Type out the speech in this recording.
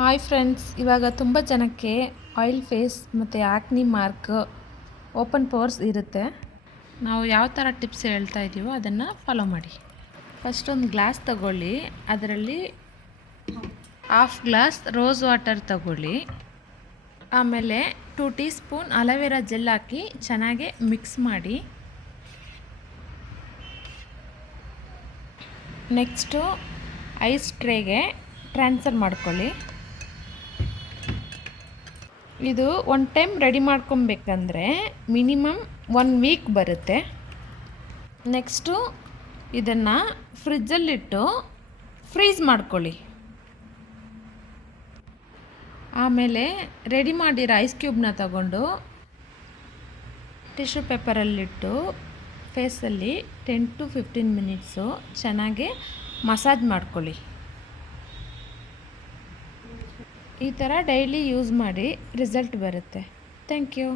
Hi friends, ಇವಾಗ ತುಂಬ ಜನಕ್ಕೆ ಆಯಿಲ್ ಫೇಸ್ ಮತ್ತು ಆಕ್ನಿ ಮಾರ್ಕ್, ಓಪನ್ ಪೋರ್ಸ್ ಇರುತ್ತೆ. ನಾವು ಯಾವ ಥರ ಟಿಪ್ಸ್ ಹೇಳ್ತಾ ಇದ್ದೀವೋ ಅದನ್ನು ಫಾಲೋ ಮಾಡಿ. ಫಸ್ಟ್ ಒಂದು ಗ್ಲಾಸ್ ತಗೊಳ್ಳಿ, ಅದರಲ್ಲಿ ಹಾಫ್ ಗ್ಲಾಸ್ ರೋಸ್ ವಾಟರ್ ತಗೊಳ್ಳಿ. ಆಮೇಲೆ 2 ಟೀ ಸ್ಪೂನ್ ಅಲೋವೆರಾ ಜೆಲ್ ಹಾಕಿ ಚೆನ್ನಾಗಿ ಮಿಕ್ಸ್ ಮಾಡಿ. ನೆಕ್ಸ್ಟು ಐಸ್ ಟ್ರೇಗೆ ಟ್ರಾನ್ಸ್ಫರ್ ಮಾಡ್ಕೊಳ್ಳಿ. ಇದು 1 ಟೈಮ್ ರೆಡಿ ಮಾಡ್ಕೊಬೇಕಂದ್ರೆ ಮಿನಿಮಮ್ 1 ವೀಕ್ ಬರುತ್ತೆ. ನೆಕ್ಸ್ಟು ಇದನ್ನು ಫ್ರಿಜ್ಜಲ್ಲಿಟ್ಟು ಫ್ರೀಸ್ ಮಾಡ್ಕೊಳ್ಳಿ. ಆಮೇಲೆ ರೆಡಿ ಮಾಡಿರೋ ಐಸ್ ಕ್ಯೂಬ್ನ ತಗೊಂಡು ಟಿಶ್ಯೂ ಪೇಪರಲ್ಲಿಟ್ಟು ಫೇಸಲ್ಲಿ 10 to 15 ಮಿನಿಟ್ಸು ಚೆನ್ನಾಗಿ ಮಸಾಜ್ ಮಾಡ್ಕೊಳ್ಳಿ. ಈ ಥರ ಡೈಲಿ ಯೂಸ್ ಮಾಡಿ ರಿಸಲ್ಟ್ ಬರುತ್ತೆ. Thank you.